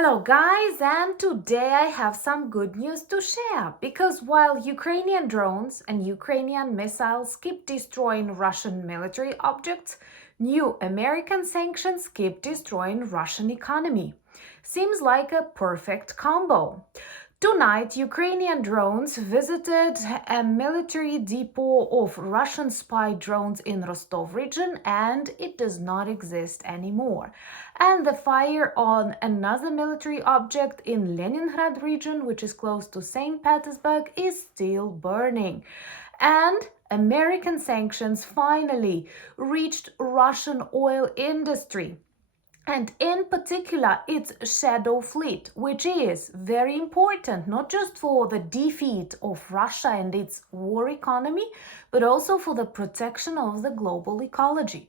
Hello guys, and today I have some good news to share because while Ukrainian drones and Ukrainian missiles keep destroying Russian military objects, new American sanctions keep destroying Russian economy. Seems like a perfect combo. Tonight, Ukrainian drones visited a military depot of Russian spy drones in Rostov region, and it does not exist anymore. And the fire on another military object in Leningrad region, which is close to St. Petersburg, is still burning. And American sanctions finally reached Russian oil industry, and in particular its shadow fleet, which is very important not just for the defeat of Russia and its war economy, but also for the protection of the global ecology.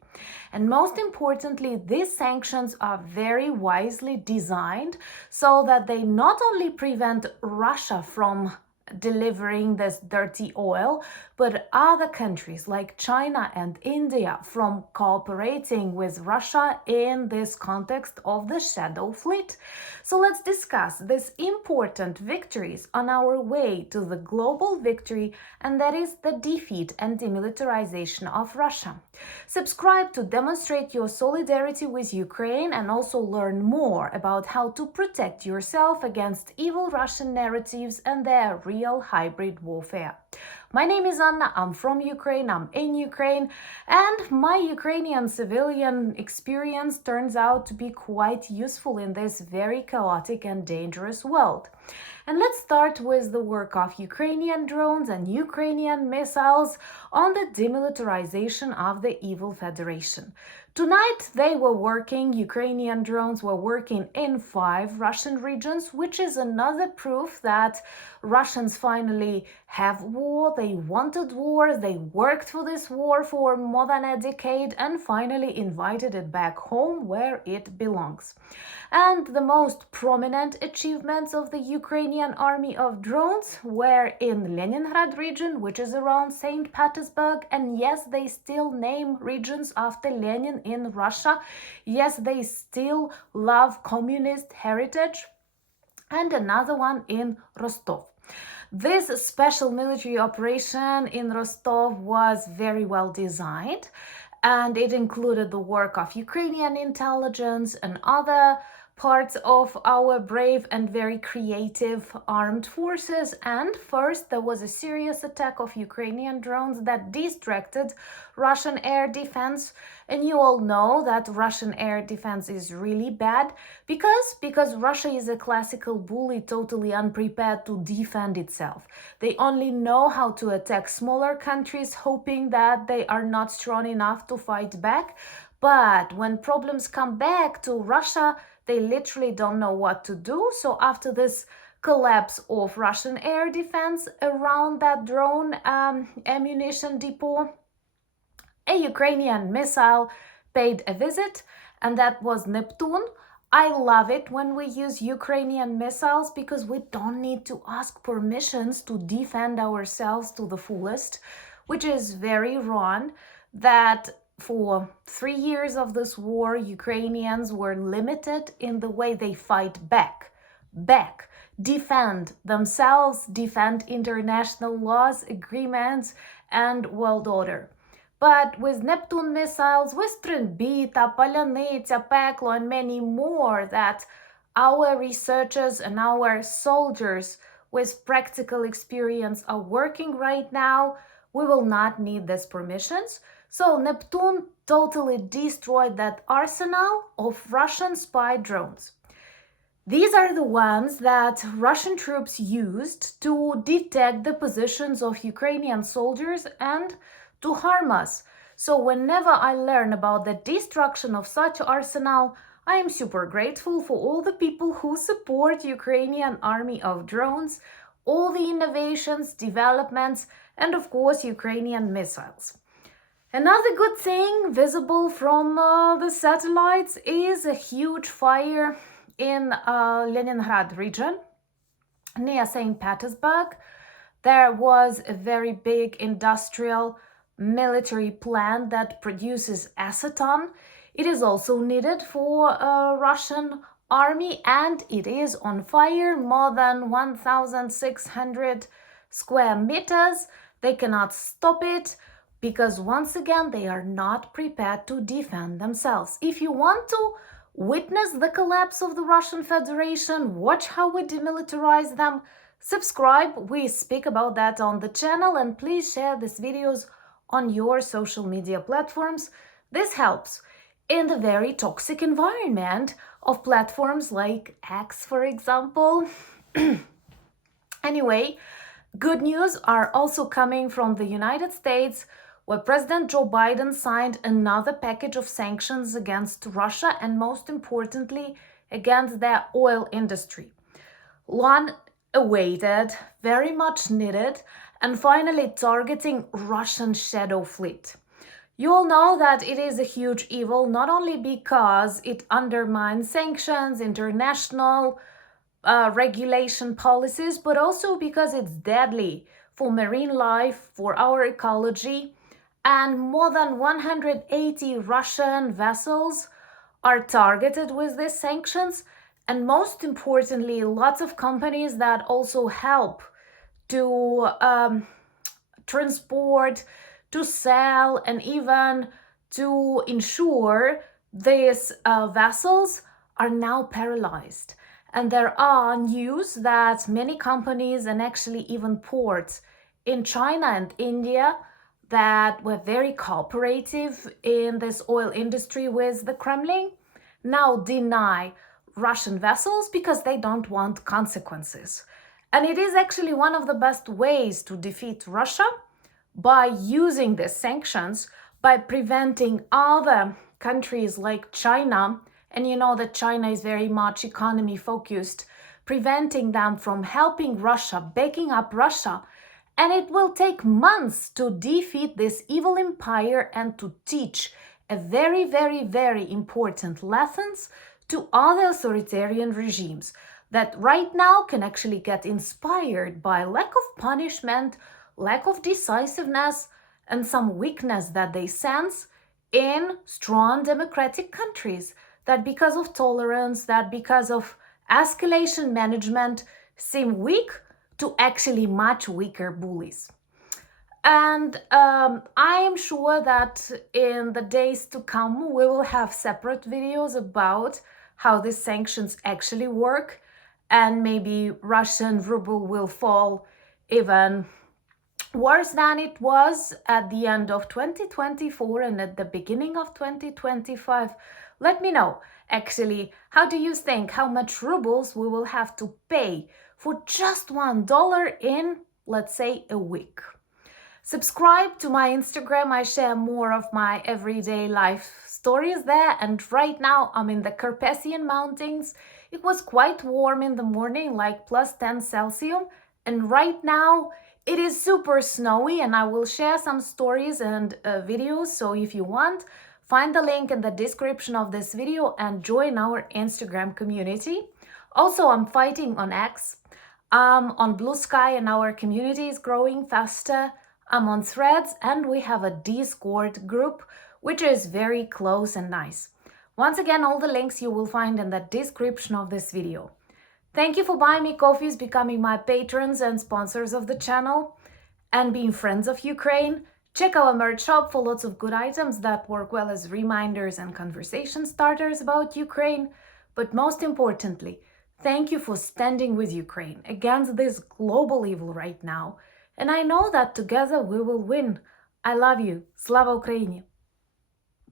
And most importantly, these sanctions are very wisely designed so that they not only prevent Russia from delivering this dirty oil, but other countries like China and India from cooperating with Russia in this context of the shadow fleet. So let's discuss these important victories on our way to the global victory, and that is the defeat and demilitarization of Russia. Subscribe to demonstrate your solidarity with Ukraine and also learn more about how to protect yourself against evil Russian narratives and their real hybrid warfare. My name is Anna, I'm from Ukraine, I'm in Ukraine, and my Ukrainian civilian experience turns out to be quite useful in this very chaotic and dangerous world. And let's start with the work of Ukrainian drones and Ukrainian missiles on the demilitarization of the evil federation. Tonight they were working, Ukrainian drones were working in 5 Russian regions, which is another proof that Russians finally have war, they wanted war, they worked for this war for more than a decade and finally invited it back home where it belongs. And the most prominent achievements of the Ukrainian army of drones were in Leningrad region, which is around St. Petersburg, and yes, they still name regions after Lenin in Russia. Yes, they still love communist heritage. And another one in Rostov. This special military operation in Rostov was very well designed, and it included the work of Ukrainian intelligence and other parts of our brave and very creative armed forces. And first, there was a serious attack of Ukrainian drones that distracted Russian air defense. And you all know that Russian air defense is really bad because Russia is a classical bully, totally unprepared to defend itself. They only know how to attack smaller countries, hoping that they are not strong enough to fight back. But when problems come back to Russia, they literally don't know what to do. So after this collapse of Russian air defense around that drone ammunition depot, a Ukrainian missile paid a visit, and that was Neptune. I love it when we use Ukrainian missiles because we don't need to ask permissions to defend ourselves to the fullest, which is very wrong. That for 3 years of this war, Ukrainians were limited in the way they fight back, defend themselves, defend international laws, agreements, and world order. But with Neptune missiles, with Trinbita, Paляниця, Peklo, and many more that our researchers and our soldiers with practical experience are working right now, we will not need these permissions. So Neptune totally destroyed that arsenal of Russian spy drones. These are the ones that Russian troops used to detect the positions of Ukrainian soldiers and to harm us. So whenever I learn about the destruction of such arsenal, I am super grateful for all the people who support Ukrainian army of drones, all the innovations, developments, and of course Ukrainian missiles. Another good thing visible from the satellites is a huge fire in Leningrad region near St. Petersburg. There was a very big industrial military plant that produces acetone. It is also needed for Russian army, and it is on fire. More than 1,600 square meters. They cannot stop it because, once again, they are not prepared to defend themselves. If you want to witness the collapse of the Russian Federation, watch how we demilitarize them, subscribe. We speak about that on the channel, and please share these videos on your social media platforms. This helps in the very toxic environment of platforms like X, for example. Anyway, good news are also coming from the United States, where President Joe Biden signed another package of sanctions against Russia and, most importantly, against their oil industry. Long awaited, very much needed, and finally targeting Russian shadow fleet. You all know that it is a huge evil, not only because it undermines sanctions, international regulation policies, but also because it's deadly for marine life, for our ecology, and more than 180 Russian vessels are targeted with these sanctions. And most importantly, lots of companies that also help to transport, to sell, and even to insure these vessels are now paralyzed. And there are news that many companies and actually even ports in China and India that were very cooperative in this oil industry with the Kremlin now deny Russian vessels because they don't want consequences. And it is actually one of the best ways to defeat Russia, by using these sanctions, by preventing other countries like China, and you know that China is very much economy focused, preventing them from helping Russia, backing up Russia. And it will take months to defeat this evil empire and to teach a very, very, very important lessons to other authoritarian regimes that right now can actually get inspired by lack of punishment, lack of decisiveness, and some weakness that they sense in strong democratic countries, that because of tolerance, that because of escalation management, seem weak to actually much weaker bullies. And I am sure that in the days to come, we will have separate videos about how these sanctions actually work, and maybe Russian ruble will fall even worse than it was at the end of 2024 and at the beginning of 2025. Let me know, actually, how do you think how much rubles we will have to pay for just $1 in, let's say, a week? Subscribe to my Instagram. I share more of my everyday life stories there. And right now I'm in the Carpathian Mountains. It was quite warm in the morning, like plus 10 Celsius. And right now it is super snowy, and I will share some stories and videos. So if you want, find the link in the description of this video and join our Instagram community. Also, I'm fighting on X. On Blue Sky, and our community is growing faster. I'm on Threads, and we have a Discord group, which is very close and nice. Once again, all the links you will find in the description of this video. Thank you for buying me coffees, becoming my patrons and sponsors of the channel, and being friends of Ukraine. Check our merch shop for lots of good items that work well as reminders and conversation starters about Ukraine. But most importantly, thank you for standing with Ukraine against this global evil right now. And I know that together we will win. I love you. Slava Ukraini!